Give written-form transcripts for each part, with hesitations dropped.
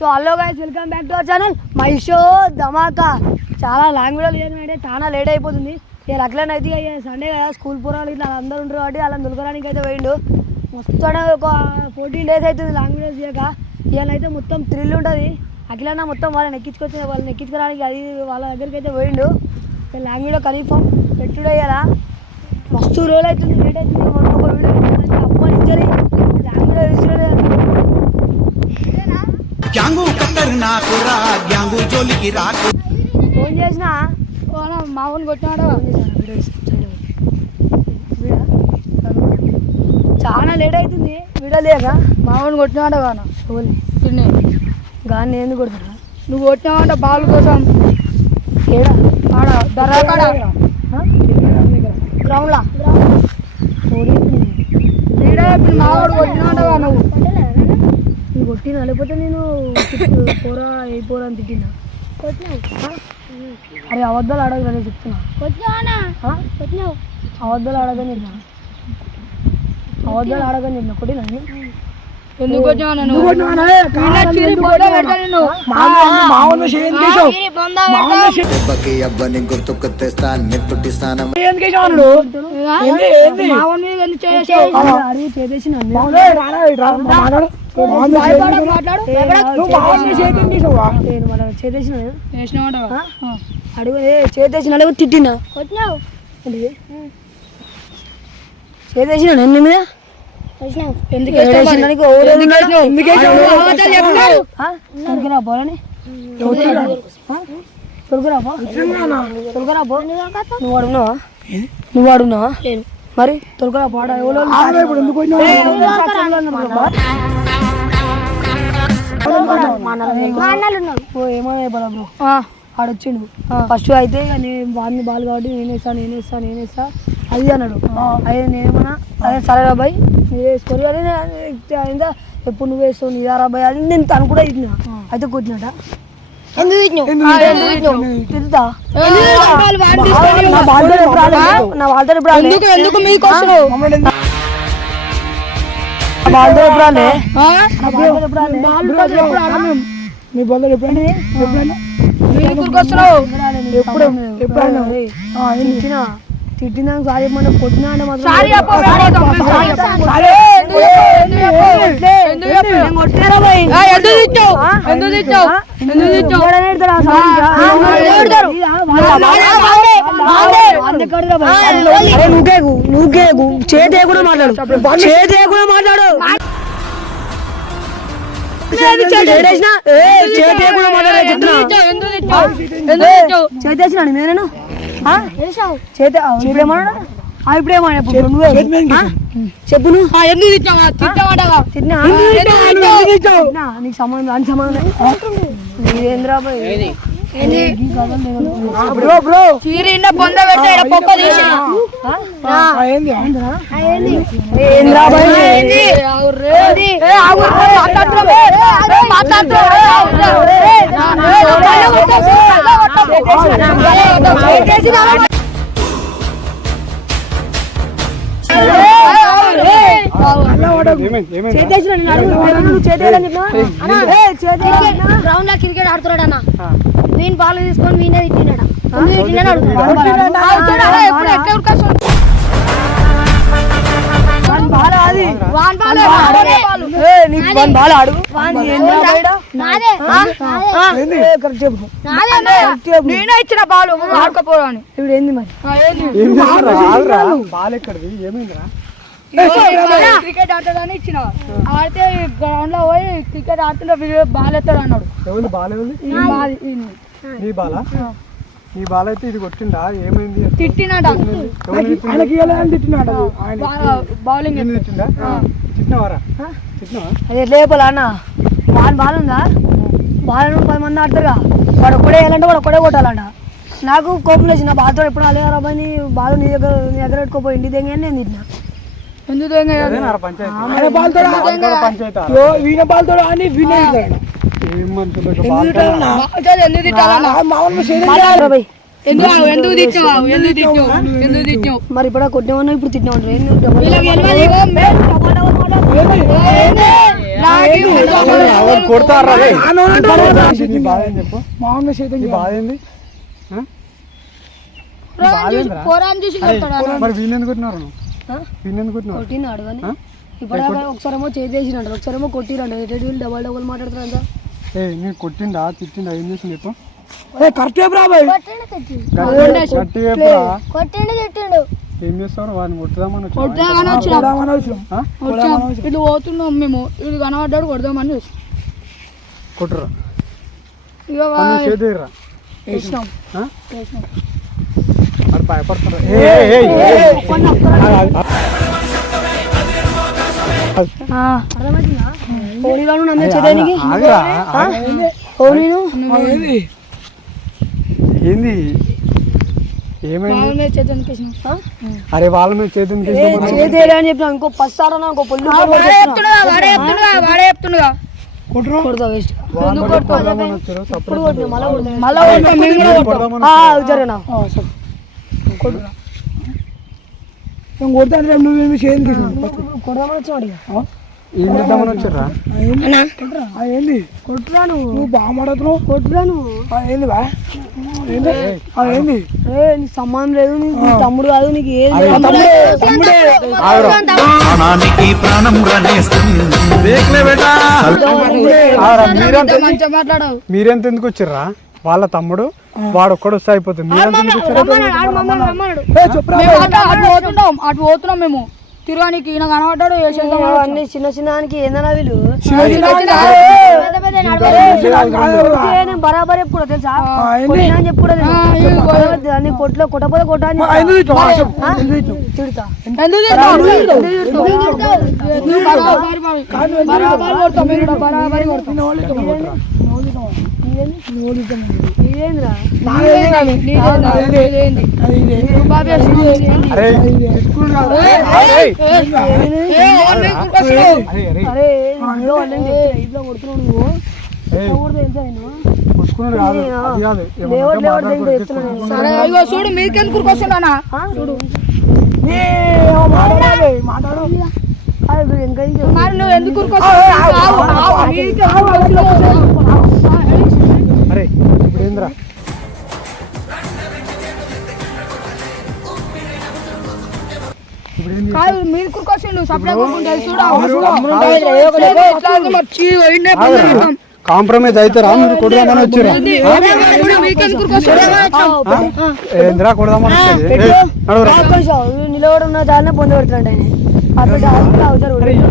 So hello guys, welcome back to our channel my show Dhamaka. చాలా long video లేదంటే చాలా late అయిపోతుంది. ఇక అట్లనే అయితే సండే కదా, స్కూల్ పోరాలు ఇట్లా అందరూ ఉంటారు కాబట్టి అలా దొరకడానికి అయితే పోయిండు. మొత్తం ఒక 14 days అవుతుంది లాంగ్ వీడియోస్ చేయక. ఇవాళ అయితే మొత్తం థ్రిల్ ఉంటుంది. అట్లనే మొత్తం వాళ్ళని ఎక్కించుకోవడానికి అది వాళ్ళ దగ్గరికి అయితే పోయిండు. లాంగ్ వీడియో కన్ఫర్మ్ పెట్టుడు అయ్యారా. మస్తు రోజులు అవుతుంది, లేట్ అవుతుంది. మొన్న ఒక వీడియో అప్పటి నుంచి లాంగ్ వీడియో తీసుకోలేదు. ఫోన్ చేసినా మా ఊని కొట్టినాడు. చాలా లేట్ అవుతుంది వీడియో లేక. మా ఊని కొట్టినాడు కాను తిని గాని ఎందుకు కొడుతున్నా? నువ్వు కొట్టినావంట బాల్ కోసం. ఏడా ఆడ దర్రాకాడ గ్రౌండ్లా మా వాడు కొట్టినాడు నువ్వు కొట్టినా, లేకపోతే నేను పోరా ఏ పోరా అని తిట్టినా. అరే అబద్ధాలు అడగరా, నేను చెప్తున్నా. అబద్ధాలు అడగని చెప్పిన, కొట్టినా. ఎందుకు అడుగు చేతేసిన తిట్టినా, చేతేసిన నిన్న మీద నువ్వు అడుగున్నావా మరి తొలకరా పాడ ఏమన్నా బ్రో ఆడొచ్చిండు ఫస్ట్. అయితే నేను వాడిని బాల్ కాబట్టి నేనేస్తా అది అన్నాడు. అదే నేనేమన్నా అదే సరే రాబాయ్ నువ్వు వేసుకోరు అని అయిందా, ఎప్పుడు నువ్వు వేస్తావు నీదారా రాబాయ్ అని నేను తను కూడా ఇచ్చిన. అయితే కొట్టినట తిరుగుతా నా వాళ్ళతో తిట్టినా సారీ చెప్పండి, కొట్టినా అంటే మాత్రం నువ్వు చేతే కూడా మాట్లాడు, చేతే కూడా మాట్లాడు, చేతేసిన నేను చేతే ఇప్పుడేమన్నా చెప్పు నువ్వు నీకు సంబంధం అని సంబంధం నీదేంద్రాబాయ్ గ్రౌండ్ లో క్రికెట్ ఆడుతున్నాడు అన్న, వీని బాల్ తీసుకొని వీనే తిట్టినాడు. నేనే ఇచ్చిన బాల్ ఆడుకోపోవని. ఇప్పుడు ఏంది మరి క్రికెట్ ఆడతాడని ఇచ్చిన. ఆడితే గ్రౌండ్ లో పోయి క్రికెట్ ఆడుతుంటే బాల్ ఎత్తాడు అన్నాడు. ఈ బాల్ అయితే ఇది కొట్టిండా? ఏమైంది? తిట్టినాడా బౌలింగ్ తిట్టినవారా? అది ఎట్లా చెప్పాలా అన్న? బాల్ ఉందా, బాల్ 10 మంది ఆడతారుగా, వాడు ఒక్కడే వేయాలంటే వాడు ఒక్కడే కొట్టాలంట. నాకు కోపం లేచి నా బాల్తో ఎప్పుడు అలేవరా బాయ్, నీ బాల్ నీ దగ్గర పెట్టుకోపోయి ఇంటి దగ్గర నేను తిన్నా. ఎందుకు మరి ఇప్పుడు కొట్టినా ఇప్పుడు తిట్టినా కొడతారా నీ బాధ ఏం చెప్పు నీ బాధ ఏంది పోరాని చూసి కొడతాడు మరి వీళ్ళెందుకు కొట్టినారు నువ్వు వీళ్ళెందుకు కొట్టినారు కొట్టినాడు కానీ ఇప్పుడు ఒకసారేమో చేసేసినట్టు ఒకసారేమో కొట్టిరంట డబల్ డబల్ మాట్లాడుతారంట నేను కొట్టిండా తిట్టిండా ఏం చేసింది చెప్పు కొట్టిండు తిట్టిండు ఏం చేస్తారు వాడిని కొట్టుదామని ఇట్లా పోతున్నాం మేము ఇది కనబడ్డాడు కొడదామని చూసి కొట్టురా ఇక చేతిరా వేసినాం మరి భయపడతారా హోలీలో నన్ను చేయడానికి ఏంది ఏమైంది అరే వాళ్ళ మీద చేతికి చేతి అని చెప్పిన ఇంకో పస్తారా ఇంకో పొల్లు కొడతా వేస్ట్ జరిగినా కొడతాను నువ్వేమి చేయండి కొడదామని వచ్చాడు ఏం చేద్దామని వచ్చారా ఏంది కొట్టురా నువ్వు బాగా మాట్లాడుతున్నావు కొట్టురా నువ్వు ఏంది బా ఏంది నీకు సంబంధం లేదు నీకు తమ్ముడు కాదు నీకు ఏది మీరెంత ఎందుకు వచ్చారా వాళ్ళ తమ్ముడు వాడు ఒక్కడు వస్తే అయిపోతుంది మీరెంత ఎందుకు అటు పోతున్నాం మేము తిరగానికి ఈయన కనబడ్డాడు అన్ని చిన్న చిన్నకి ఏందన్నా వీళ్ళు నేను బరాబర్ ఎప్పుడు తెలుసా చెప్పుడు కొట్లో కొట్టపోతే కొట్టాలి తిడతా చూడు మీకెందుకు వస్తున్నా చూడు నువ్వు ఎందుకు అరే ఇప్పుడు ఏంద్రా మీరు కురుకొచ్చిండు సపరేట్ కాంప్రమైజ్ అవుతారా మీరు కొడదామని వచ్చారా ఏంద్రా కొడదామని నిలబడి ఉన్న చాలనే పొంది పెడతాడు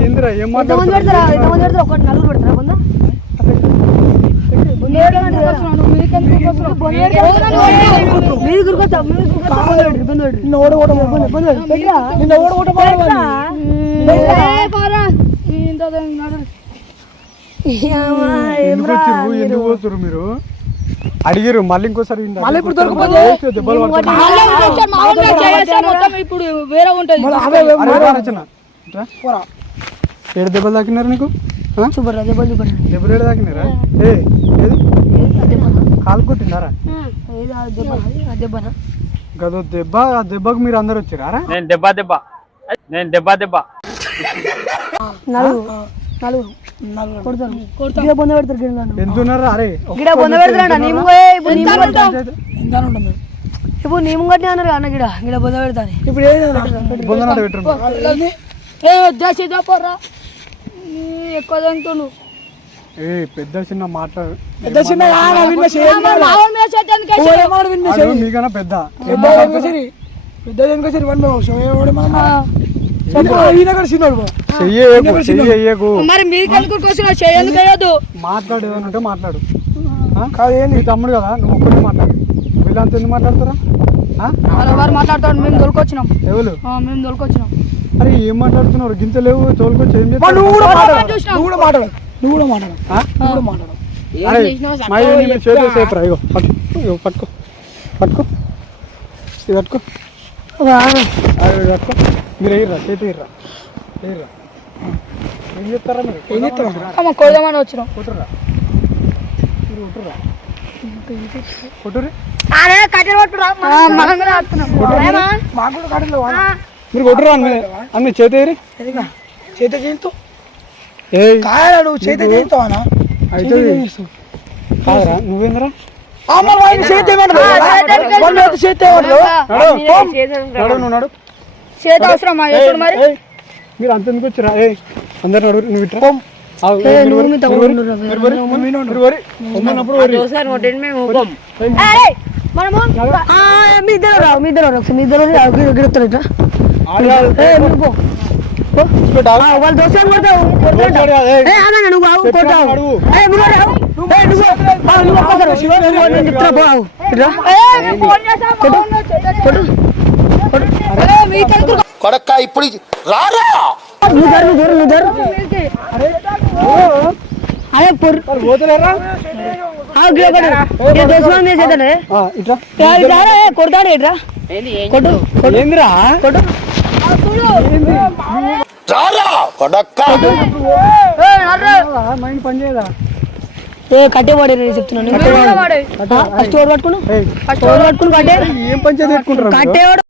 ఏంద్రా ఏం ఎంతమంది పెడతారా ఎంతమంది పెడతారు ఒకటి నలుగురు పెడతారా పొంద ఎందుకు పోతురు మీరు అడిగారు మళ్ళీ ఇంకోసారి ఇప్పుడు వేరే ఉంటుంది ఏడు దెబ్బలు తాకినారు నీకు దెబ్బలు ఏడు తాకినారా కాలు కొట్టినారా గదో దెబ్బ ఆ దెబ్బకు మీరు అందరు వచ్చారా నేను దెబ్బ ఎంతున్నారా అరే ఇప్పుడు నీ ముంగట్నే అన్నారు అన్న గిడ గిడ బొంద పెడతాను ఇప్పుడు బొందనాడు పెట్టరు ఎక్కువ తింటుండు పెద్ద చిన్న మాట్లాడు మీకన్నా పెద్ద మాట్లాడు ఏమంటే మాట్లాడు నీ తమ్ముడు కదా నువ్వు ఒక్కడే మాట్లాడు వీళ్ళంతా ఎందుకు మాట్లాడతారా మాట్లాడతాడు మేము దొరికొచ్చినాం ఎవరు మేము దొరికొచ్చినాం అరే ఏం మాట్లాడుతున్నారు గింత లేవు తోలుకొచ్చి ఏం చేతులు సేపరా ఇగో పట్టుకో పట్టుకో ఇది పట్టుకో పట్టుకో మీరు వేయర్రా చేతి వేయర్రా ఏం చెప్తారా మీరు ఏం చెప్తారా కొడదామని వచ్చినాం కొట్టురా మీరు కొట్టురా కొట్టురి మీరు కొట్టురా అన్న చేతి వేయరి చేతి చేతితో ఏయ్ కాయరా నువ్వు చేతి చేస్తావా అయితే కాదురా నువ్వేంద్రా చేతి నడు నువ్వు నడు చేతి అవసరం వేసుడు మరి ఏయ్, మీరు అంత ఎందుకు వచ్చారా ఏ అందరు నడు నువ్వు ఇట్రా ఆగు, మీరు వరి వమ్మన్నప్పుడు వరి మనము మీ ఇద్దరు రావు మీ ఇద్దరు ఒకసారి మీ ఇద్దరు గిడుతారు ఇట్లా నువ్వు పో. వాళ్ళ దోశలు కొడతావు నువ్వు ఆగు కొడతావు నువ్వు ఒక్కసారి నేను చెప్తున్నా పో ఆగు ఇట్రా కొడక్క ఇప్పుడు రారా నువ్వు జరు అదే పొరు పోతలేరా దోశ మీద చేద్దాడే ఇట్లా కొడతాడు ఇట్రా కొట్టు ఏందిరా కొట్టు రారా కొడక్క మైండ్ పని చేయదా కట్టేవాడు చెప్తున్నాను ఫస్ట్ ఓడి పట్టుకున్నావు ఫస్ట్ ఓడి పట్టుకుని కట్టే ఏం పంచాయతీ పెట్టుకుంటారు కట్టేవాడు